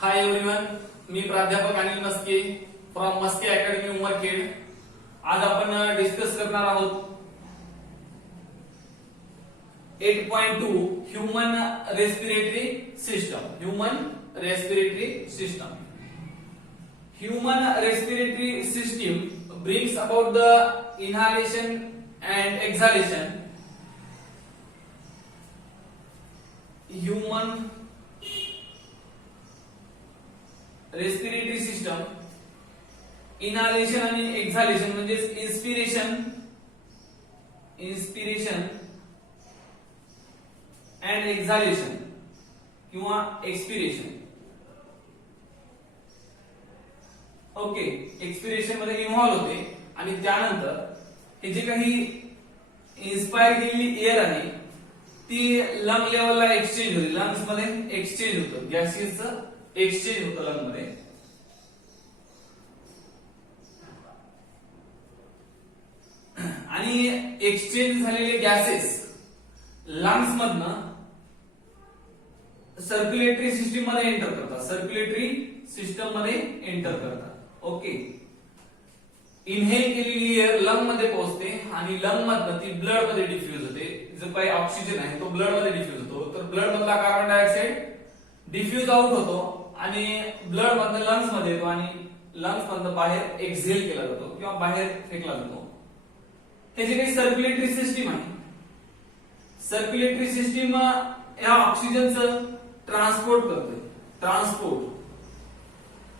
Hi everyone, मी प्राध्यापक Anil Maske from Maske academy Umarkhed. आज आपण डिस्कस करणार आहोत 8.2 human respiratory system. Human respiratory system brings about the inhalation and exhalation. Human respiratory system inhalation आणि exhalation म्हणजे inspiration and exhalation किंवा expiration. Okay, expiration मध्ये involve होते आणि त्यानंतर हे जे काही इन्स्पायर केलेली एअर आहे ती लंग लेवलला एक्सचेंज होते, लंग्स मध्ये एक्सचेंज होतं, गॅसेसचं एक्सचेंज होतं लंग मध्ये. आणि एक्सचेंज झालेले गॅसेस लंग्स मधनं सर्क्युलेटरी सिस्टीम मध्ये एंटर करतात. ओके, इनहेल केलेली एअर लंग मध्ये पोहोचते आणि लंग मधनं ती ब्लड मध्ये डिफ्यूज होते. जो काही ऑक्सिजन आहे तो ब्लड मध्ये डिफ्यूज होतो, तर ब्लड मधला कार्बन डायऑक्साईड डिफ्यूज आउट होतो आणि ब्लड मधनं लंग्स मध्ये येतो आणि लंग्स मधनं बाहेर एक्झेल केला जातो किंवा बाहेर फेकला जातो. हे जे काही सर्क्युलेटरी सिस्टीम आहे, सर्क्युलेटरी सिस्टीम या ऑक्सिजनचं transport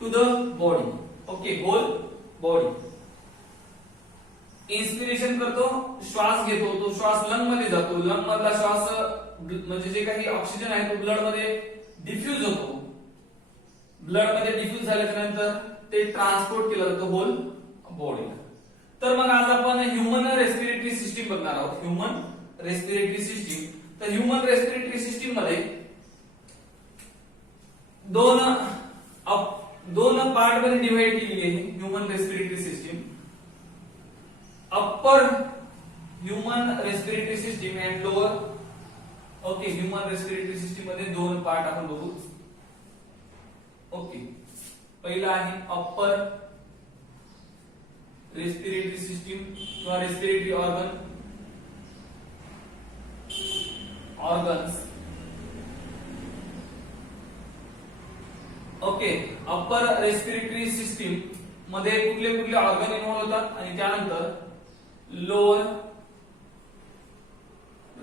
to the body. Okay, whole body. Inspiration करतो, श्वास घेतो, तो श्वास लंग मध्ये जातो, लंग मधला श्वास म्हणजे जे काही ऑक्सिजन आहे तो ब्लड मध्ये डिफ्यूज होतो. ब्लड मध्ये डिफ्यूज झाल्याच्या नंतर ते ट्रान्सपोर्ट केलं जातं होल बॉडीला. तर मग आज आपण ह्यूमन रेस्पिरेटरी सिस्टीम बघणार आहोत. Human respiratory system. तर ह्यूमन रेस्पिरेटरी सिस्टीम मध्ये दोन पार्ट मध्ये डिवाइड केलेली आहे human respiratory system. Upper human respiratory system and lower. Okay, human respiratory system मध्ये दोन पार्ट आपण बघू. ओके, पहिला आहे अप्पर रेस्पिरेटरी सिस्टीम किंवा respiratory organs. Okay, upper respiratory system मध्ये कुठले कुठले ऑर्गन इन्व्हॉल्व होतात आणि त्यानंतर lower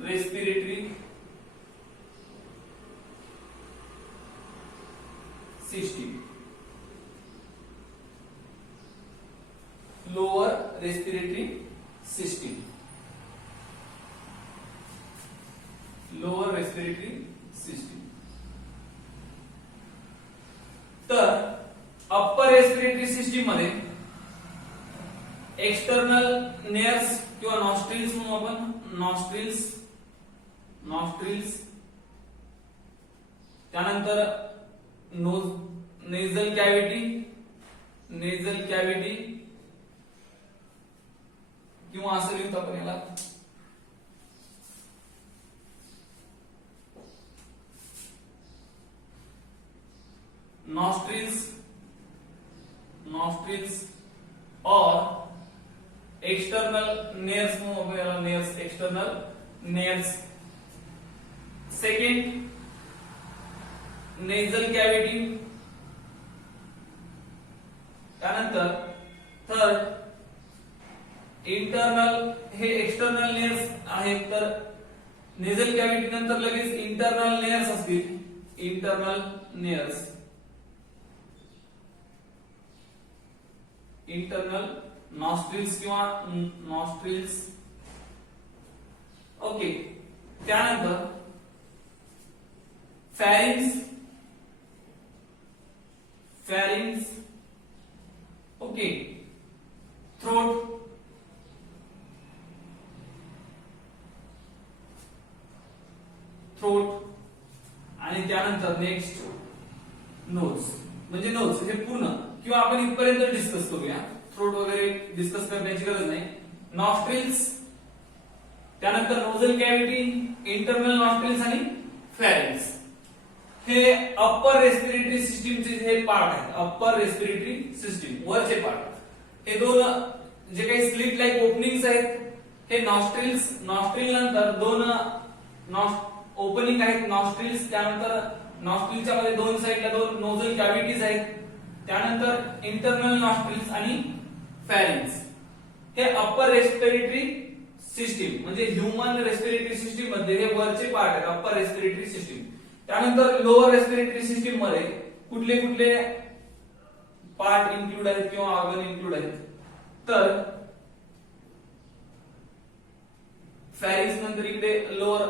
respiratory system. Lower respiratory system. तर अप्पर रेस्पिरेटरी सिस्टीम मध्ये एक्सटर्नल नेअर्स किंवा नॉस्ट्रिल्स म्हणून आपण नॉस्ट्रिल्स. त्यानंतर नेझल कॅव्हिटी किंवा असं लिहितो आपण याला नॉस्ट्रिल्स और एक्सटर्नल नेअर्स म्हणून आपण याला external nares. Second nasal cavity. त्यानंतर थर्ड इंटरनल. हे एक्सटर्नल नेअर्स आहेत, तर नेझल कॅव्हिटी नंतर लगेच इंटरनल नेअर्स असतील. इंटरनल नॉस्ट्रिल्स किंवा नॉस्ट्रिल्स. ओके, त्यानंतर फॅरिंग्स. Okay, throat. आणि त्यानंतर नेक्स्ट नोज. म्हणजे नोज हे पूर्ण किंवा आपण इथपर्यंत डिस्कस करूया. थ्रोट वगैरे डिस्कस करण्याची गरज नाही. नॉस्ट्रिल्स, त्यानंतर नोझल कॅव्हिटी, इंटरनल नॉस्ट्रिल्स आणि फॅरिंग्स. हे अप्पर रेस्पिरेटरी सिस्टीमचे हे पार्ट आहेत, अप्पर रेस्पिरेटरी सिस्टीम वरचे पार्ट. हे दोन जे काही स्लिट लाईक ओपनिंग्स आहेत हे नॉस्ट्रिल नंतर दोन ओपनिंग आहेत नॉस्ट्रिल्स, त्यानंतर नॉस्ट्रिलच्या मध्ये दोन साइडला दोन नोझल कॅव्हिटीज आहेत, त्यानंतर इंटरनल नॉस्ट्रिल्स आणि फॅरिंग्स. हे अप्पर रेस्पिरेटरी सिस्टीम म्हणजे ह्यूमन रेस्पिरेटरी सिस्टीम मध्ये हे वरचे पार्ट आहेत अप्पर रेस्पिरेटरी सिस्टीम. त्यानंतर लोअर रेस्पिरेटरी सिस्टीम मध्ये कुठले कुठले पार्ट इन्क्लूड आहेत किंवा ऑर्गन इन्क्लूड आहेत, तर फॅरिंग्स नंतर इकडे लोअर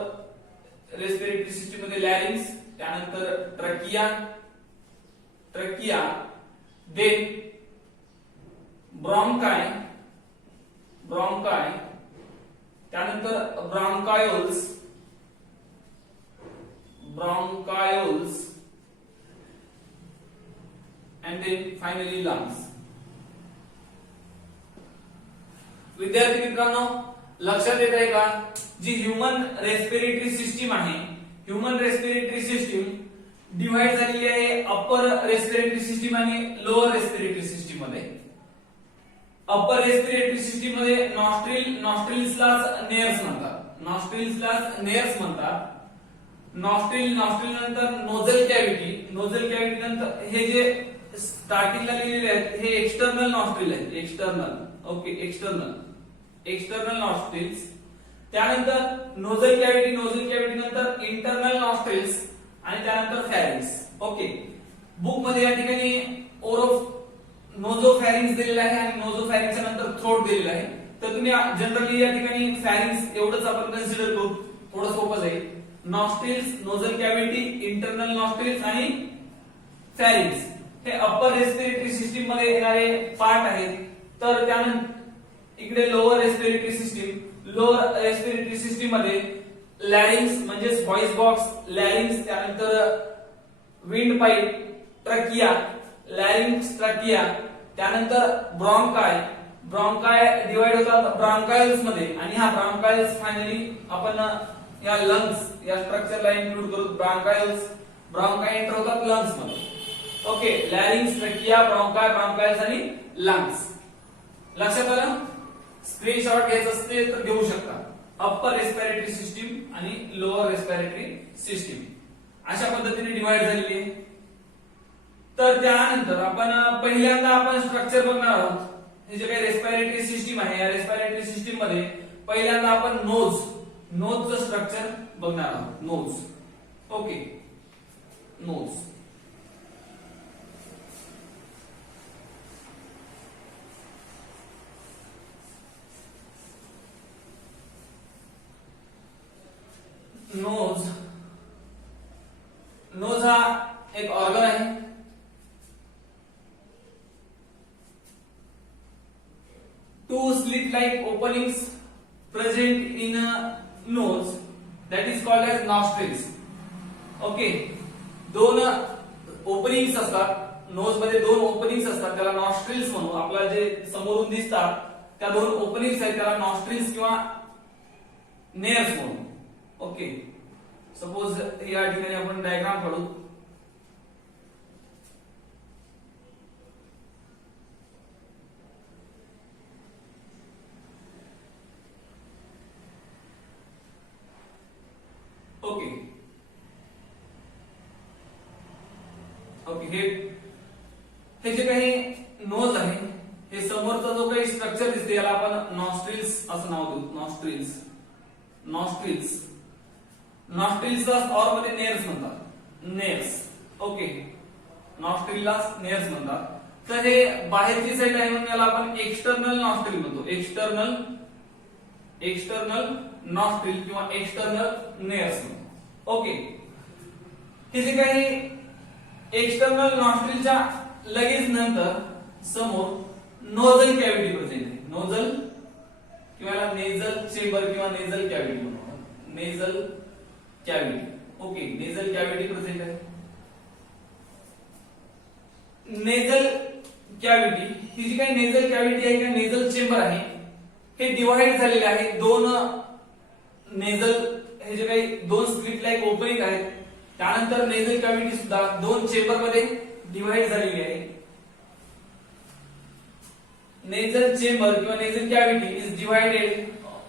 रेस्पिरेटरी सिस्टीम मध्ये लॅरिंग्स, त्यानंतर ट्रकिया, देन ब्रॉन्काय, त्यानंतर ब्रॉन्कायोल्स and then finally lungs. विद्यार्थी मित्रांनो लक्षात येत आहे का, जी ह्यूमन रेस्पिरेटरी सिस्टीम आहे, ह्यूमन रेस्पिरेटरी सिस्टीम डिव्हाइड झालेली आहे अप्पर रेस्पिरेटरी सिस्टीम आणि लोअर रेस्पिरेटरी सिस्टीम मध्ये. अप्पर रेस्पिरेटरी सिस्टीम मध्ये नॉस्ट्रिल्सला नेअर्स म्हणतात. नॉस्ट्रिल नंतर नोझल कॅव्हिटी नंतर हे जे स्टार्टिंगला लिहिलेले आहेत हे एक्सटर्नल नॉस्ट्रिल आहेत, एक्सटर्नल नॉस्ट्रिल्स. त्यानंतर नोझल कॅव्हिटी नंतर इंटरनल नॉस्ट्रिल्स आणि त्यानंतर फॅरिंग्स. ओके, बुक मध्ये या ठिकाणी नोझोफॅरिंग्स दिलेला आहे आणि नोझोफॅरिंगच्या नंतर थ्रोट दिलेला आहे. तर तुम्ही जनरली या ठिकाणी फॅरिंग्स एवढंच आपण कन्सिडर करू, थोडं सोपं जाईल. Nostrils, nozzle cavity, internal nostrils आणि फॅरिंग्स हे अप्पर रेस्पिरेटरी सिस्टीम मध्ये येणारे पार्ट आहेत. तर त्यानंतर इकडे लोअर रेस्पिरेटरी सिस्टीम मध्ये लॅरिंग्स म्हणजे व्हॉइस बॉक्स, लॅरिंग्स, त्यानंतर विंड पाईप, ट्रकिया, त्यानंतर ब्रॉन्काय डिवाइड होतात ब्रॉन्कायल्स मध्ये आणि हा ब्रॉन्कायल्स फायनली आपण या लंग्स या स्ट्रक्चरला इन्क्लूड करू. ब्रॉन्काय एंटर होतात लंग्स मध्ये. ओके, लॅरिंग्स, ट्रकिया, ब्रॉन्कायल्स आणि लंग्स. लक्षात आलं? स्क्रीनशॉट घ्यायचं असते तर घेऊ शकता. अप्पर रेस्पिरेटरी सिस्टीम आणि लोअर रेस्पिरेटरी सिस्टीम अशा पद्धतीने डिवाइड झालेली आहे. तर त्यानंतर पहिल्यांदा स्ट्रक्चर बघणार आहोत. हे जे काही रेस्पिरेटरी सिस्टीम आहे या रेस्पिरेटरी सिस्टीम मध्ये पहिल्यांदा आपण नोजचं स्ट्रक्चर बघणार आहोत. नोज. Okay, knows. नोज हा एक ऑर्गन आहे. Two slit-like openings present in a nose that is called as nostrils. Okay, दोन ओपनिंग्स असतात नोज मध्ये, दोन ओपनिंग्स असतात त्याला नॉस्ट्रिल्स म्हणू. आपल्याला जे समोरून दिसतात त्या दोन ओपनिंग्स आहेत त्याला नॉस्ट्रिल्स किंवा नेअर्स म्हणू. ओके, सपोज या ठिकाणी आपण डायग्राम काढू. ओके, हे जे काही नोज आहे हे समोरचा जो काही स्ट्रक्चर दिसते याला आपण नॉस्ट्रिल्स असं नाव देऊ. नॉस्ट्रिल्सला ऑर मध्ये नेअर्स म्हणतात. ओके, नॉस्ट्रिलला नेअर्स म्हणतात. तर हे बाहेरची साईड आहे म्हणून याला आपण एक्सटर्नल नॉस्ट्रिल म्हणतो. एक्सटर्नल नॉस्ट्रिल किंवा एक्सटर्नल नेअर्स म्हणतो. ओके, हे जे काही एक्सटर्नल नॉस्ट्रिलच्या लगेच नंतर समोर नोझल कॅव्हिटी प्रेझेंट आहे. नोझल किंवा नेझल चेंबर किंवा नेझल कॅव्हिटी म्हणतो. Nasal cavity. Okay, nasal cavity present आहे. नेझल कॅव्हिटी ही जी काही नेझल कॅव्हिटी आहे किंवा नेझल चेंबर आहे हे डिवाइड झालेले आहे दोन नेझल, हे जे काही दोन स्लिट लाईक ओपनिंग आहेत त्यानंतर नेझल कॅव्हिटी सुद्धा दोन चेंबर मध्ये डिवाइड झालेली आहे. नेझल चेंबर किंवा nasal cavity is divided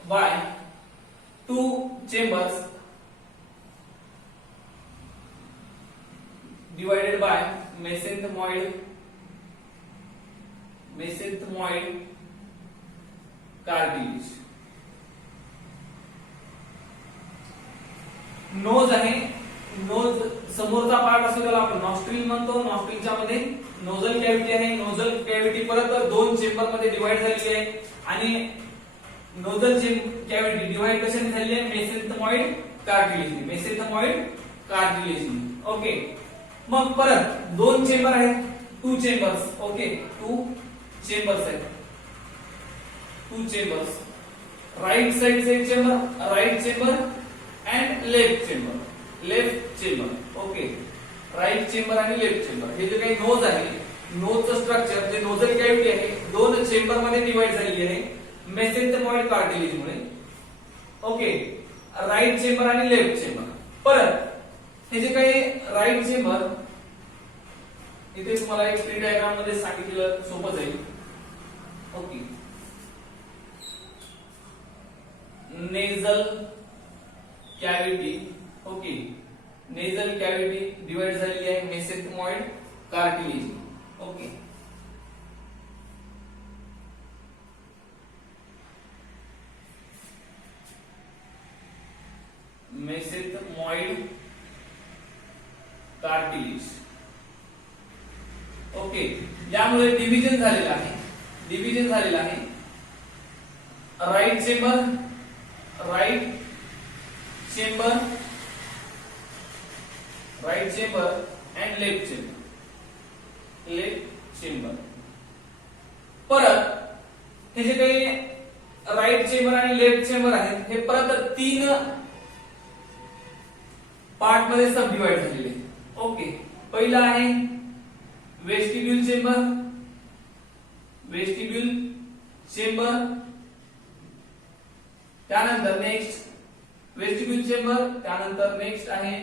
by two chambers divided by mesenteroid cartilage. Nose आहे, नोज समोरचा पार्ट असतो त्याला आपण नॉस्ट्रिल म्हणतो. नॉस्ट्रिलच्या मध्ये नोझल कॅव्हिटी आहे. नोझल कॅव्हिटी परत दोन चेंबर मध्ये डिवाइड झालेली आहे आणि नोझल कॅव्हिटी डिवाइड कशाने झालेली आहे? मेसेंथेमॉइड कार्टिलेजने. ओके, मग परत दोन चेंबर आहेत, two chambers. Okay, two chambers आहेत, टू चेंबर्स. राइट साइडचे एक chamber, right chamber and left chamber. Okay, right chamber आणि लेफ्ट चेंबर. हे जे काही नोज आहे, नोजचं स्ट्रक्चर जे नोझल कॅव्हिटी आहे दोन चेंबर मध्ये डिवाइड झालेली आहे मेसेंथेमॉइड कार्टिलेज मुळे. ओके, राइट चेंबर आणि लेफ्ट चेंबर. परत हे जे काही राइट चेंबर, इथे तुम्हाला एक ट्री डायग्राम मध्ये सांगितलं सोपं जाईल. Okay, nasal cavity. Okay, nasal cavity divide झालेली आहे mesethmoid cartilage. Okay, mesethmoid cartilage. Okay, यामुळे डिव्हिजन झालेलं आहे. Right chamber and left chamber. परत हे जे काही राइट चेंबर आणि लेफ्ट चेंबर आहेत हे परत तीन पार्ट मध्ये सब डिवाइड झालेले. ओके, पहिला आहे वेस्टिब्युल चेंबर, त्यानंतर नेक्स्ट वेस्टिब्युल चेंबर, त्यानंतर नेक्स्ट आहे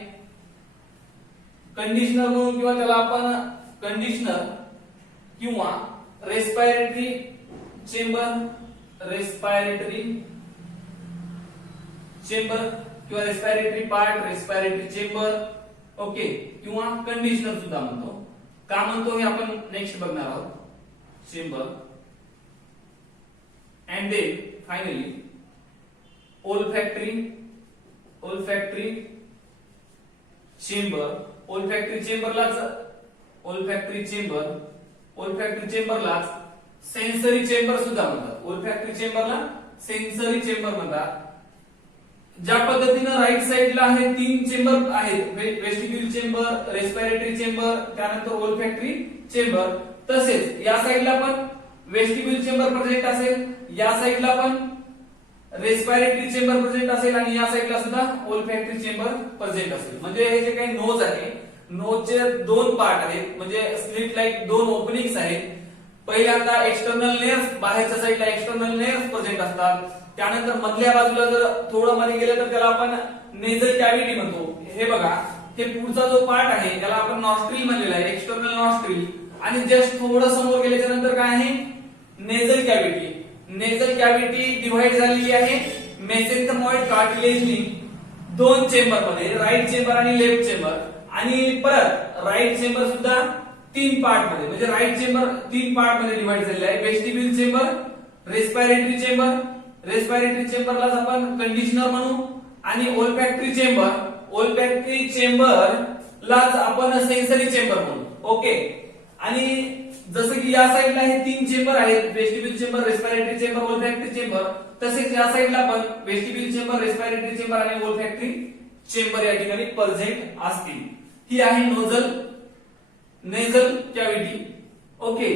कंडिशनर म्हणून किंवा त्याला आपण कंडिशनर किंवा रेस्पिरेटरी चेंबर किंवा respiratory part, respiratory chamber. Okay, किंवा कंडिशनर सुद्धा म्हणतो. का म्हणतो हे आपण नेक्स्ट बघणार आहोत. Chamber and then finally olfactory चेंबरलाच सेन्सरी चेंबर सुद्धा म्हणतात. ओल्फॅक्टरी चेंबरला सेन्सरी चेंबर म्हणतात. ज्या पद्धतीने राइट साइडला आहे तीन चेंबर आहेत, वेस्टिब्युल चेंबर, रेस्पिरेटरी चेंबर, त्यानंतर ओल्फॅक्टरी चेंबर, तसेच या साइडला पण वेस्टिब्युल चेंबर प्रेझेंट असेल, या साइडला पण रेस्पिरेटरी चेंबर प्रेझेंट असेल आणि या साइडला सुद्धा ओल्फॅक्टरी चेंबर प्रेझेंट असेल. म्हणजे हे जे काही नोज आहे, नोजचे दोन पार्ट आहेत, म्हणजे स्लिट लाईक दोन ओपनिंग्स आहेत. पहिल्यांदा एक्सटर्नल नेर्व्स, बाहेरच्या साइडला एक्सटर्नल नेर्व्स प्रेझेंट असतात. त्यानंतर मधल्या बाजूला जर थोडं मध्ये गेलं तर त्याला आपण नेझल कॅव्हिटी म्हणतो. हे बघा, हे पुढचा जो पार्ट आहे त्याला आपण नॉस्ट्रिल म्हणलेला आहे, एक्सटर्नल नॉस्ट्रिल. आणि जस्ट थोडं समोर गेल्याच्या नंतर काय आहे? Nasal cavity. Nasal cavity divide झालेली आहे मेसेंथेमॉइड कार्टिलेजनी दोन चेंबर मध्ये, राइट चेंबर आणि लेफ्ट चेंबर. आणि परत राइट चेंबर सुद्धा तीन पार्ट मध्ये, म्हणजे राइट चेंबर तीन पार्ट मध्ये डिवाइड झालेला आहे. Vestibule chamber, respiratory chamber, respiratory चेंबरलाच आपण कंडिशनर म्हणू, आणि ओल्फॅक्टरी चेंबरलाच आपण सेन्सरी चेंबर म्हणू. ओके, आणि जसं की या साइडला हे तीन चेंबर आहेत, वेस्टिब्युल चेंबर, रेस्पिरेटरी चेंबर, ओल्फॅक्टरी चेंबर, तसेच या साइडला पण वेस्टिब्युल चेंबर, रेस्पिरेटरी चेंबर आणि ओल्फॅक्टरी चेंबर या ठिकाणी प्रेझेंट असतील. ही आहे नेझल कॅव्हिटी. ओके,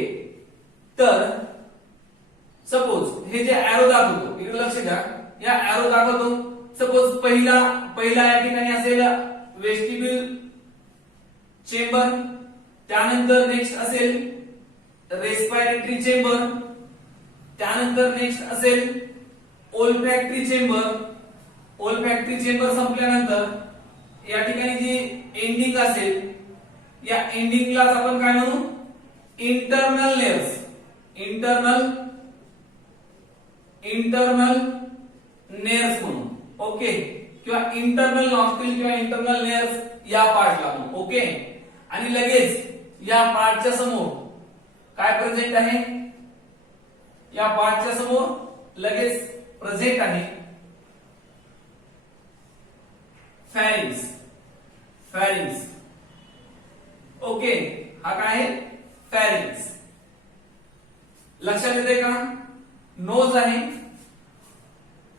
तर सपोज हे जे एरो दाखवतो, इकडे लक्ष द्या, या एरो दाखवतो. सपोज पहिला या ठिकाणी असेल वेस्टिब्युल चेंबर, त्यानंतर नेक्स्ट असेल रेस्पिरेटरी चेंबर, त्यानंतर नेक्स्ट असेल ओल्फॅक्टरी चेंबर. ओल्फॅक्टरी चेंबर संपल्यानंतर या ठिकाणी जी एंडिंग असेल, या एंडिंगलाच आपण काय म्हणू, इंटरनल लेयर्स, इंटरनल नेअर्स म्हणू. ओके, किंवा इंटरनल नॉस्ट्रिल किंवा इंटरनल लेयर्स या पार्टला म्हणू. ओके, आणि लगेच या पार्टच्या समोर काय प्रेझेंट आहे, या पार्टच्या समोर लगेच प्रेझेंट आहे फॅरिंग्स. फॅरिंग्स. ओके, हा काय आहे, फॅरिंग्स. लक्षात येते का? नोज आहे,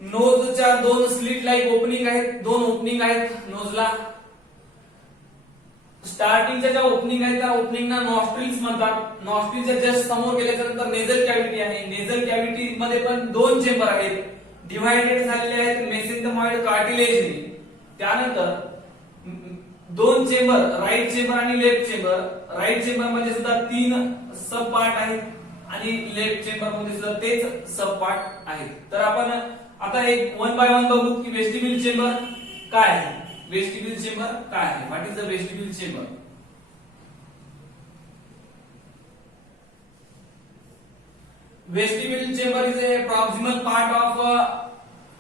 नोजच्या दोन स्लिट लाईक ओपनिंग आहेत, दोन ओपनिंग आहेत नोजला. स्टार्टिंगच्या ज्या ओपनिंग आहेत त्या ओपनिंगना नॉस्ट्रिल्स म्हणतात. नॉस्ट्रिलच्या जस्ट समोर गेल्याच्या नंतर नेझल कॅव्हिटी आहे. नेझल कॅव्हिटी मध्ये पण दोन चेंबर आहेत, डिव्हायडेड झालेले आहेत मेसेंथमाइड कार्टिलेजने. त्यानंतर दोन चेंबर, राईट चेंबर आणि लेफ्ट चेंबर. राईट चेंबर मध्ये सुद्धा 3 सब पार्ट आहेत आणि लेफ्ट चेंबर मध्ये सुद्धा तेच सब पार्ट आहेत. तर आपण आता एक वन बाय वन बघू की वेस्टिब्युल चेंबर काय आहे. वेस्टिब्युल चेंबर काय आहे, what is the vestibule chamber. Vestibule chamber is a proximal part of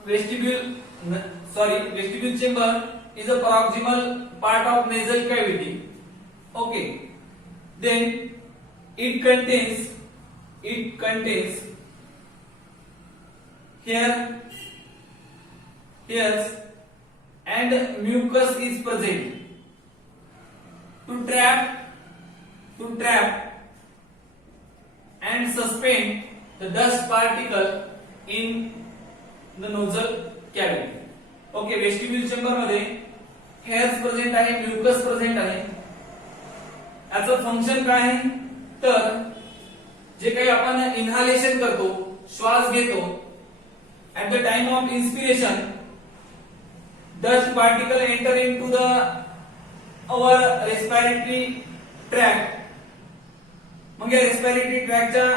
vestibule chamber is a proximal part of nasal cavity. Okay, then it contains hairs and mucus is present to trap and suspend the dust particle in the nasal cavity. Okay, vestibule chamber मध्ये hairs present आहे, mucus present आहे. याचं function काय आहे, तर जे काही आपण इन्हालेशन करतो, श्वास घेतो, at the time of inspiration dust particle enter into the our respiratory tract. मग या रेस्पिरेटरी ट्रॅकच्या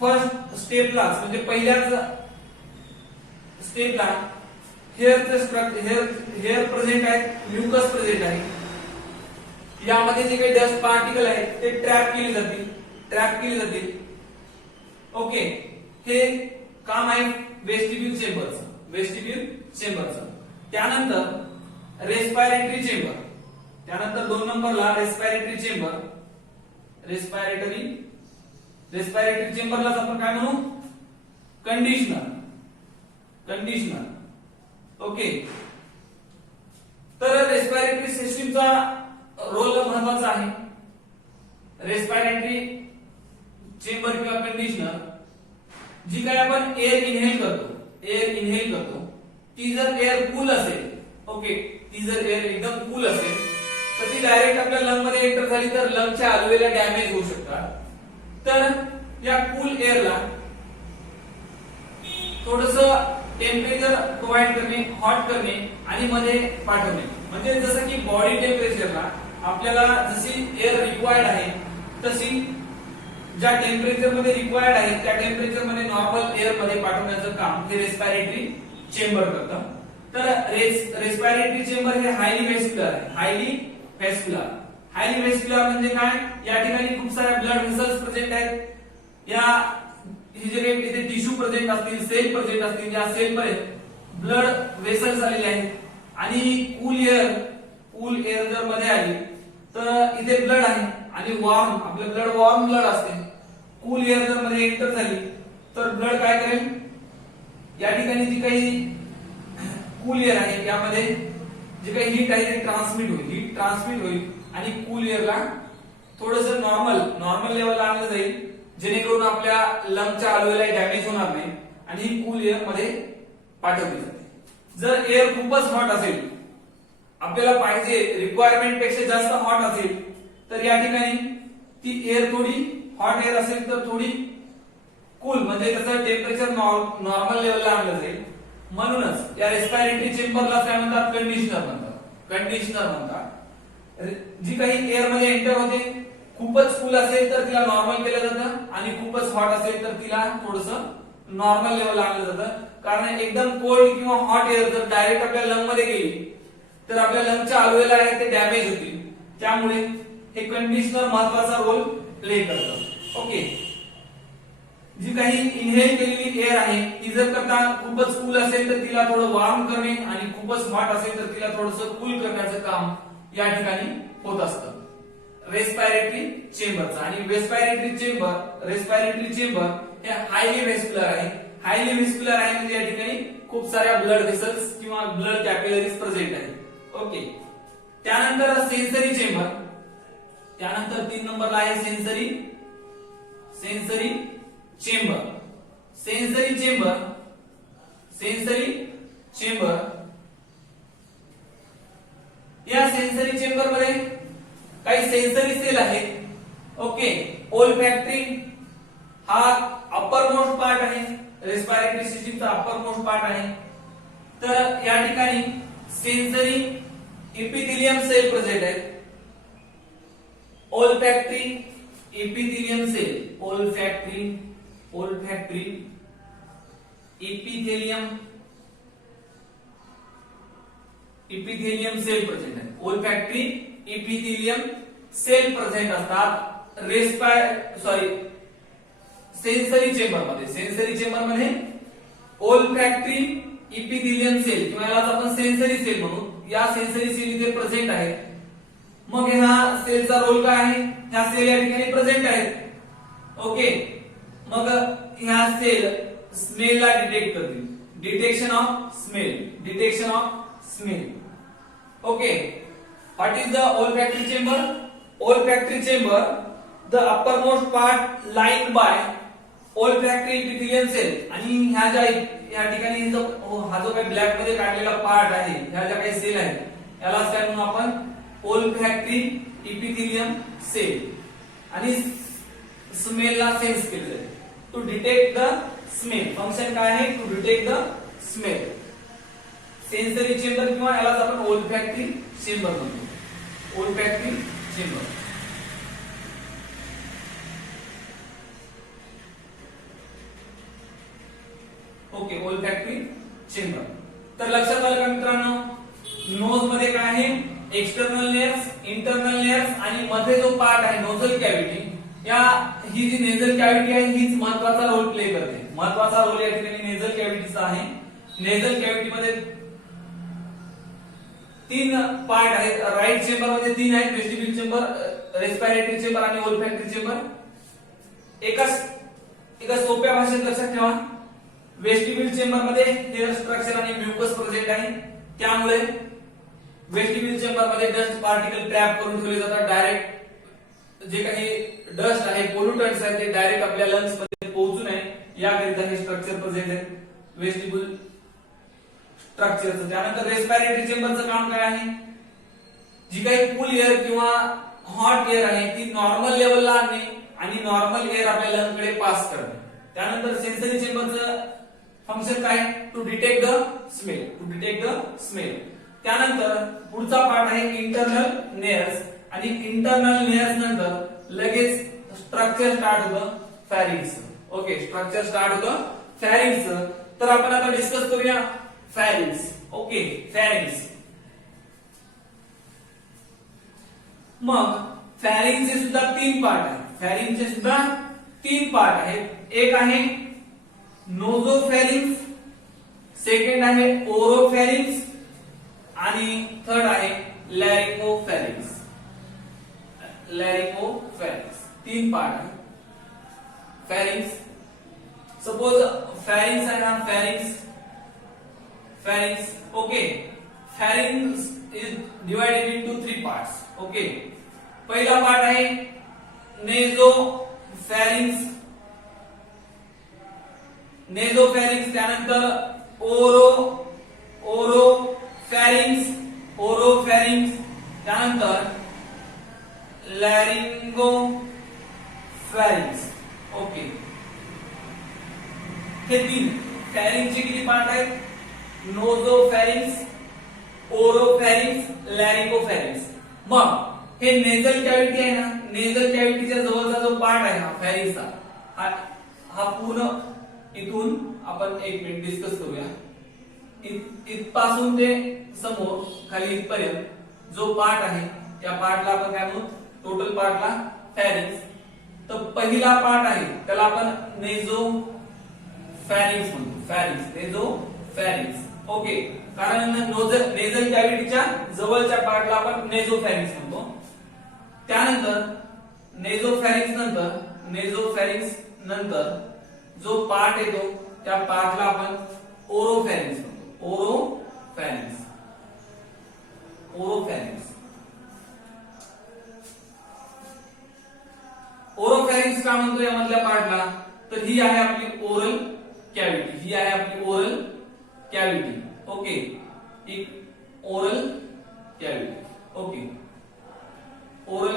फर्स्ट स्टेपलाच म्हणजे पहिल्याच स्टेपला हेअर प्रेझेंट आहे, म्युकस प्रेझेंट आहे. यामध्ये जे काही डस्ट पार्टिकल आहेत ते ट्रॅप केले जातील. ओके, हे काम आहे वेस्टिब्युल चेंबरचं. त्यानंतर रेस्पिरेटरी चेंबर. त्यानंतर 2 नंबरला रेस्पिरेटरी चेंबर. रेस्पिरेटरी चेंबरलाच आपण काय म्हणू, कंडिशनर. ओके, तर रेस्पिरेटरी सिस्टीमचा रोल महत्वाचा आहे. रेस्पिरेटरी चेंबर किंवा कंडिशनर जी काय आपण एअर इनहेल करतो, ती जर एअर कूल असेल, ओके, ती जर एअर एकदम कूल असेल तर ती डायरेक्ट आपल्या लंग मध्ये एंटर झाली तर लंगच्या अल्वेला डॅमेज होऊ शकतात. तर या कूल एअरला थोडस टेम्परेचर प्रोव्हाइड करणे, हॉट करणे आणि मध्ये पाठवणे. म्हणजे जसं की बॉडी टेम्परेचरला आपल्याला जशी एअर रिक्वायर्ड आहे तशी ज्या टेम्परेचर मध्ये रिक्वायर्ड आहे त्या टेम्परेचर मध्ये नॉर्मल एअर मध्ये पाठवण्याचं काम हे रेस्पिरेटरी चेंबर करतं. तर रेस्पिरेटरी चेंबर हे हायली व्हेस्क्युलर आहे. हायली व्हेस्क्युलर म्हणजे काय, या ठिकाणी खूप साऱ्या ब्लड व्हेसल्स प्रेझेंट आहेत. या हे जे काही इथे टिश्यू प्रेझेंट असतील, सेल प्रेझेंट असतील, या सेल मध्ये ब्लड व्हेसल्स आलेले आहेत. आणि कूल एअर जर मध्ये आली तर इथे ब्लड आहे आणि वॉर्म, आपलं ब्लड वॉर्म ब्लड असते. कूल एअर जर मध्ये एंटर झाली तर ब्लड काय करेल, या ठिकाणी जी काही कूल एअर आहे यामध्ये जे काही हीट आहे ते ट्रान्समिट होईल आणि कूल एअरला थोडस नॉर्मल लेवलला आणलं जाईल, जेणेकरून आपल्या लंगच्या अल्वेला डॅमेज होणार नाही आणि ही कूल एअर मध्ये पाठवली जाते. जर एअर खूपच हॉट असेल, आपल्याला पाहिजे रिक्वायरमेंट पेक्षा जास्त हॉट असेल, तर या ठिकाणी ती एअर थोडी हॉट एअर असेल तर थोडी कूल म्हणजे त्याचं टेम्परेचर नॉर्मल लेवलला आणलं जाईल. म्हणूनच या रेस्पिरेटरी चेंबरला काय म्हणतात, कंडिशनर म्हणतात. जी काही एअर मध्ये एंटर होते, खूपच कूल असेल तर तिला नॉर्मल केलं जातं आणि खूपच हॉट असेल तर तिला थोडस नॉर्मल लेवलला आणलं जातं. कारण एकदम कोल्ड किंवा हॉट एअर जर डायरेक्ट आपल्या लंग मध्ये गेली तर आपल्या लंगच्या अल्वेला आहे ते डॅमेज होतील त्यामुळे हे कंडिशनर महत्वाचा रोल प्ले करतं. ओके, जी काही इनहेल केलेली एअर आहे ती जर करता खूपच कूल असेल तर तिला थोडं वार्म करणे आणि खूपच हॉट असेल तर तिला थोडंसं कूल करण्याचं काम या ठिकाणी होत असतं रेस्पिरेटरी चेंबरचा. आणि रेस्पिरेटरी चेंबर हे हायली व्हेस्क्युलर आहे. हायली व्हेस्क्युलर आहे म्हणजे या ठिकाणी खूप साऱ्या ब्लड व्हेसल्स किंवा ब्लड कॅपिलरीज प्रेझेंट आहेत. ओके, त्यानंतर सेन्सरी चेंबर. त्यानंतर 3 नंबरला आहे सेन्सरी चेंबर. या सेन्सरी चेंबर मध्ये काही सेन्सरी सेल आहेत. ओके, ओल्फॅक्टरी हा अपर मोस्ट पार्ट आहे, रेस्पिरेटरी सिस्टीमचा अपर मोस्ट पार्ट आहे. तर या ठिकाणी सेन्सरी इपिथेलियम सेल प्रेझेंट आहेत. Olfactory epithelium cell, olfactory epithelium cell present आहे. ओल्फॅक्टरी इपिथेलियम सेल प्रेझेंट असतात सेन्सरी चेंबर मध्ये ओल्फॅक्टरी इपिथेलियम सेल किंवा याला आपण सेन्सरी सेल म्हणू. या सेन्सरी सेल इथे प्रेझेंट आहेत. मग ह्या सेलचा रोल काय आहे? ह्या सेल या ठिकाणी प्रेझेंट आहेत. ओके, मग ह्या सेल स्मेलला डिटेक्ट करतील. Detection of smell. Okay, what is the olfactory chamber? Olfactory chamber, the uppermost part lined by olfactory epithelial cell. आणि ह्या ज्या या ठिकाणी हा जो काही ब्लॅक मध्ये काढलेला पार्ट आहे, ह्या ज्या काही सेल आहेत यालाच काय म्हणू आपण? olfactory epithelium cell. आणि स्मेलला सेन्स केलं जाते. To detect the smell. Function काय आहे? To detect the smell. Sensory chamber किंवा यालाच आपण ओल्फॅक्टरी चेंबर म्हणतो. Olfactory chamber. Okay, olfactory chamber. तर लक्षात आलं का मित्रांनो? नोज मध्ये काय आहे? एक्सटर्नल लेयर्स, इंटरनल लेयर्स आणि मध्ये जो पार्ट आहे नोझल कॅव्हिटी. ही जी नेझल कॅव्हिटी आहे हीच महत्वाचा रोल प्ले करते. महत्वाचा रोल या ठिकाणी नेझल कॅव्हिटीचा आहे. नेझल कॅव्हिटी मध्ये 3 पार्ट आहेत. राईट चेंबर मध्ये 3 आहेत, वेस्टिब्युल चेंबर, रेस्पिरेटरी चेंबर आणि ओल्फॅक्टरी चेंबर. एका सोप्या भाषेत लक्षात ठेवा. वेस्टिब्युल चेंबर मध्ये हेअर स्ट्रक्चर आणि म्युकस प्रेझेंट आहे. त्यामुळे वेस्टिब्युल चेंबर मध्ये डस्ट पार्टिकल ट्रॅप करून ठेवले जातात. डायरेक्ट जे काही डस्ट आहे, पोल्युटंट्स आहेत ते डायरेक्ट आपल्या लंग्स मध्ये पोहोचू नये याकरिता हे स्ट्रक्चर प्रेझेंट आहे वेस्टिब्युल स्ट्रक्चरचं. त्यानंतर रेस्पिरेटरी चेंबरचं काम काय आहे? जी काही कूल एअर किंवा हॉट एअर आहे ती नॉर्मल लेवलला आणणे आणि नॉर्मल एअर आपल्या लंग कडे पास करणे. त्यानंतर सेन्सरी चेंबरचं फंक्शन काय? To detect the smell. त्यानंतर पुढचा पार्ट आहे इंटरनल लेयर्स. आणि इंटरनल लेयर्स नंतर लगेच स्ट्रक्चर स्टार्ट होतं फॅरिंग्स. ओके, स्ट्रक्चर स्टार्ट होतं फॅरिंग्स. तर आपण आता डिस्कस करूया फॅरिंग्स. Okay, pharynx. मग फॅरिंगचे सुद्धा 3 पार्ट आहेत. एक आहे नोझोफॅरिंग्स, सेकंड आहे ओरोफॅरिंग्स आणि थर्ड आहे लॅरिंगोफॅरिंग्स. 3 पार्ट आहे फॅरिंग्स. सपोज फॅरिंग्स आहे ना, pharynx. Okay, pharynx is divided into 3 parts. Okay, पहिला पार्ट आहे नेझोफॅरिंग्स. त्यानंतर ओरोफॅरिंग्स. त्यानंतर लॅरिंगोफॅरिंग्स. ओके, हे 3 फॅरिंगचे किती पार्ट आहेत? नोझोफॅरिंग्स, ओरोफॅरिंग्स, लॅरिंगोफॅरिंग्स. मग हे नेझल कॅव्हिटी आहे ना, नेझल कॅव्हिटीच्या जवळचा जो पार्ट आहे हा फॅरिंगचा, हा पूर्ण इथून आपण 1 मिनिट डिस्कस करूया. इथपासून ते समोर खाली इथपर्यंत जो पार्ट आहे या पार्टला आपण काय म्हणू, टोटल पार्टला फॅरिंग्स. तर पहिला पार्ट आहे त्याला आपण नेझो फॅरिंग्स म्हणतो, फॅरिंग्स, नेझो फॅरिंग्स. ओके, कारण नेझल कॅव्हिटीच्या जवळच्या पार्टला आपण नेझो फॅरिंग्स म्हणतो. त्यानंतर नेझो फॅरिंग्स नंतर जो पार्ट येतो त्या पार्टला आपण ओरोफॅरिंग्स म्हणतो, ओरोफॅरिंग्स. ओरोफॅरिंग्स का म्हणतो यामधल्या पार्टला, तर ही आहे आपली ओरल कॅव्हिटी, ओके, एक ओरल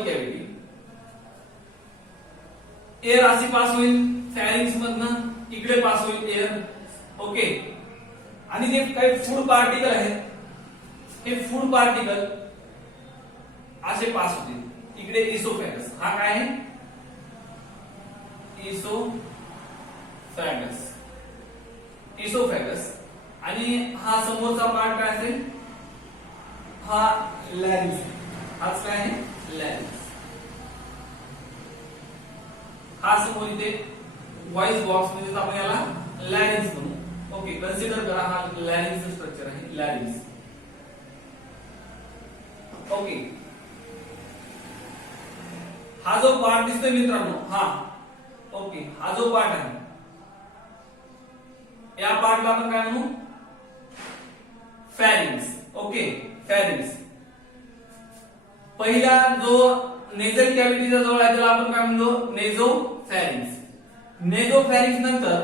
कॅव्हिटी. एअर अशी पास होईल फॅरिंग्स मधनं, इकडे पास होईल एअर, ओके. आणि जे काही फूड पार्टिकल आहेत हे फूड पार्टिकल असे पास होतील इकडे इसोफॅगस. हा काय आहे, इसोफॅगस. आणि हा समोरचा पार्ट काय असेल, हा लॅरिंक्स. हाच काय आहे, लॅरिंक्स. हा समोर इथे व्हॉइस बॉक्स म्हणजे आपण याला लॅरिंक्स म्हणू. ओके, कन्सिडर करा हा लॅरिंक्स स्ट्रक्चर आहे, लॅरिंक्स. ओके, हा जो पार्ट दिसतोय मित्रांनो, ओके, हा जो पार्ट आहे या पार्टला आपण काय म्हणू, फॅरिंग्स. Okay, pharynx. पहिला जो नेझल कॅव्हिटीच्या जवळ आहे त्याला आपण काय म्हणतो, नेझो फॅरिंग्स नंतर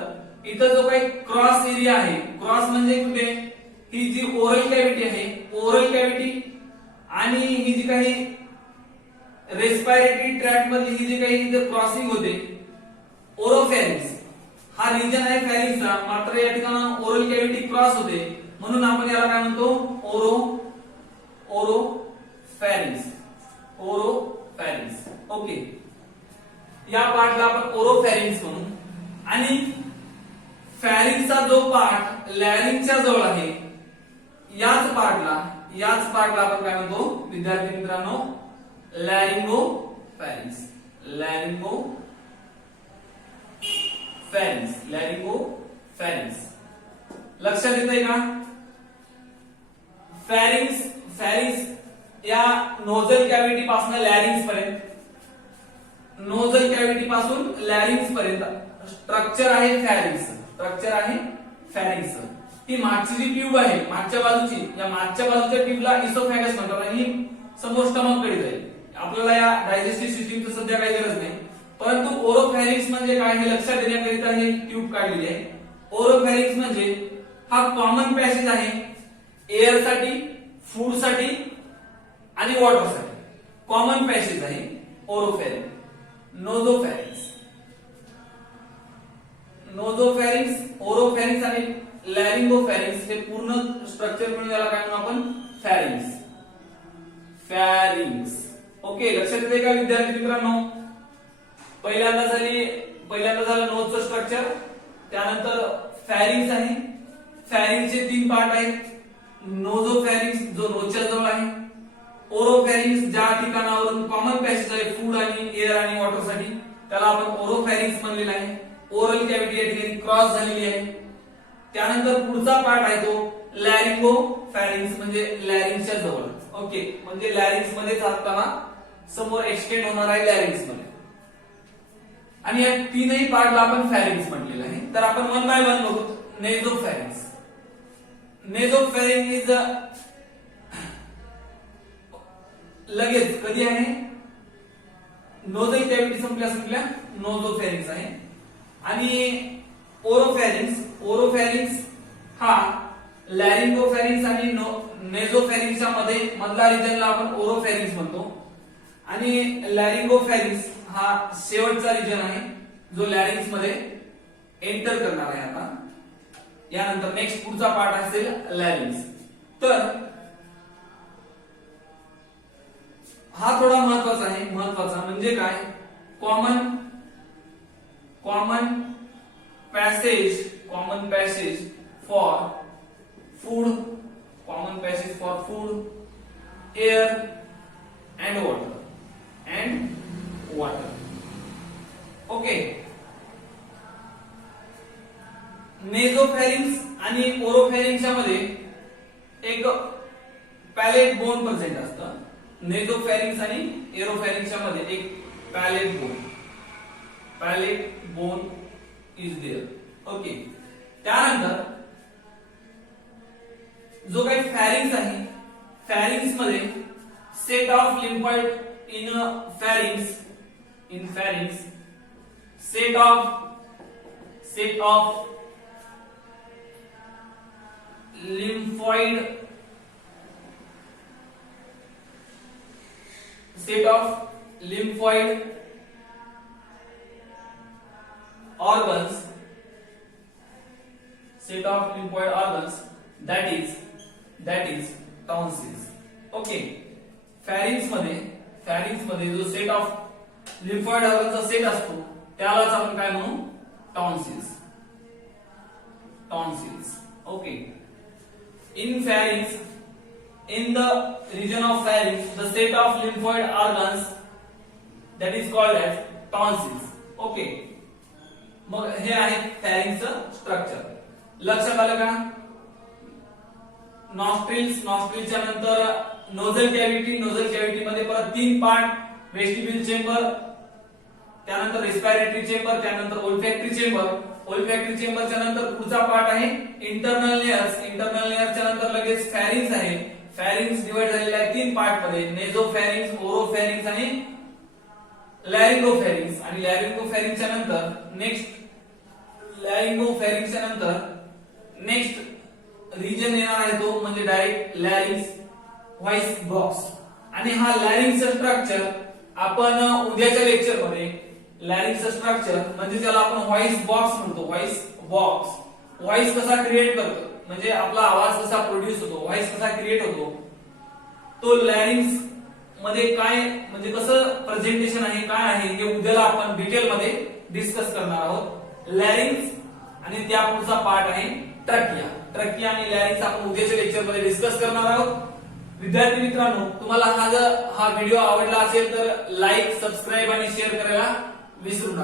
इथं जो काही क्रॉस एरिया आहे, क्रॉस म्हणजे कुठे, ही जी ओरल कॅव्हिटी आहे, ओरल कॅव्हिटी आणि ही जी काही रेस्पिरेटरी ट्रॅक्ट मध्ये ही जी काही इथे क्रॉसिंग होते, ओरोफॅरिंग्स हा रिजन आहे फॅरिंग्सचा, मात्र या ठिकाणी ओरल कॅव्हिटी क्रॉस होते म्हणून आपण याला काय म्हणतो, ओरोफॅरिंग्स. ओके, या पार्टला आपण ओरोफॅरिंग्स म्हणू. आणि फॅरिंग्सचा जो पार्ट लॅरिंगच्या जवळ आहे याच पार्टला आपण काय म्हणतो विद्यार्थी मित्रांनो, लॅरिंगोफॅरिंग्स. लक्षात येतंय का? फॅरिंग्स या नोझल कॅव्हिटी पासून लॅरिंग्स पर्यंत स्ट्रक्चर आहे फॅरिंग्स. ही मागची जी ट्यूब आहे मागच्या बाजूच्या ट्यूबला इसोफॅगस म्हणतात आणि समोर स्टमक कडे जाईल. आपल्याला या डायजेस्टिव्ह सिस्टीमची सध्या काही गरज नाही, परंतु ओरोफॅरिंग्स म्हणजे काय हे लक्षात देण्याकरिता ही ट्यूब काढलेली आहे. ओरोफॅरिंग्स म्हणजे हा कॉमन पॅसेज आहे एअर साठी, फूड साठी आणि वॉटर साठी. कॉमन पॅसेज आहे ओरोफॅरिंग. नोझोफॅरिंग्स, ओरोफॅरिंग्स आणि लॅरिंगोफॅरिंग्स हे पूर्ण स्ट्रक्चर मिळून याला काय म्हणू आपण, फॅरिंग्स. ओके, लक्षात येते का विद्यार्थी मित्रांनो? पहिल्यांदा झालं नोजचं स्ट्रक्चर, त्यानंतर फॅरिंग्स आहे. फॅरिंग्सचे 3 पार्ट आहेत. नोझोफॅरिंग्स जो नोजच्या जवळ आहे, ओरोफॅरिंग्स ज्या ठिकाणावरून कॉमन पॅसेज आहे फूड आणि एअर आणि वॉटर साठी त्याला आपण ओरोफॅरिंग्स म्हणलेला आहे. ओरल कॅव्हिटी या ठिकाणी क्रॉस झालेली आहे. त्यानंतर पुढचा पार्ट आहे तो लॅरिंगोफॅरिंग्स म्हणजे लॅरिंगच्या जवळ. ओके, म्हणजे लॅरिंग्स मध्ये जाताना समोर एक्सटेंड होणार आहे लॅरिंग्स मध्ये. आणि या 3ही पार्टला आपण फॅरिंग्स म्हटलेलं आहे. तर आपण वन बाय वन बघू. नेझोफॅरिंग इज लगेच कधी आहे, नोझल कॅव्हिटी संपल्या नोझोफॅरिंग्स आहे. आणि ओरोफॅरिंग्स हा लॅरिंगोफॅरिंग्स आणि नेझोफॅरिंग्सच्या मधला रिजनला आपण ओरोफॅरिंग्स म्हणतो. आणि लॅरिंगोफॅरिंग्स हा शेवटचा रिजन आहे जो लॅरिंग्स मध्ये एंटर करणार आहे. आता यानंतर नेक्स्ट पुढचा पार्ट असेल लॅरिंग्स. तर हा थोडा महत्वाचा म्हणजे काय, common passage for food, air and okay. Nasopharynx आणि ओरोफॅरिंक्सच्या मध्ये एक पॅलेट बोन प्रेझेंट असतं. नेझोफॅरिंक्स आणि एरोफॅरिंक्सच्या मध्ये एक palate bone is there. Okay. त्यानंतर जो काही फॅरिंक्स आहे, फॅरिंक्स मध्ये set of lymphoid in pharynx set of lymphoid organs that is tonsils. Okay. Pharynx मध्ये जो सेट ऑफ लिम्फॉइड ऑर्गनचा सेट असतो त्यालाच आपण काय म्हणू, tonsils. Okay. In pharynx, in the region of pharynx, the set of lymphoid organs that is called as tonsils. Okay. मग हे आहे फॅरिंक्सचं स्ट्रक्चर. लक्षात आलं का? नॉस्ट्रिलच्या नंतर नोझल कॅव्हिटी मध्ये परत 3 पार्ट, वेस्टिब्युल चेंबर, त्यानंतर रेस्पिरेटरी चेंबर, त्यानंतर ओल्फॅक्टरी चेंबरच्या नंतर पुढचा पार्ट आहे इंटरनल लेअरच्या नंतर लगेच फॅरिंक्स आहे. फॅरिंक्स डिवाइड झालेला आहे 3 पार्ट मध्ये, नेझोफॅरिंक्स, ओरोफॅरिंक्स आणि लॅरिंगोफॅरिंक्स. आणि लॅरिंगोफॅरिंक्सच्या नंतर नेक्स्ट रिजन येणार आहे तो म्हणजे डायरेक्ट लॅरिंक्स, व्हॉइस बॉक्स. आणि हा लॅरिंगचं स्ट्रक्चर आपण उद्याच्या लेक्चर मध्ये लॅरिंगचं स्ट्रक्चर म्हणजे त्याला आपण व्हॉइस बॉक्स म्हणतो. व्हॉइस कसा क्रिएट करतो, म्हणजे आपला आवाज कसा प्रोड्यूस होतो, व्हॉइस कसा क्रिएट होतो, तो लॅरिंग्स मध्ये काय म्हणजे कसं प्रेझेंटेशन आहे, काय आहे हे उद्याला आपण डिटेल मध्ये डिस्कस करणार आहोत. लॅरिंग्स आणि त्या पुढचा पार्ट आहे ट्रकिया आणि लॅरिंग्स आपण उद्याच्या लेक्चर मध्ये डिस्कस करणार आहोत. विद्यार्थी मित्रांनो, तुम्हाला हा व्हिडिओ आवडला असेल तर लाईक, सबस्क्राईब आणि शेअर करायला विसरू नका.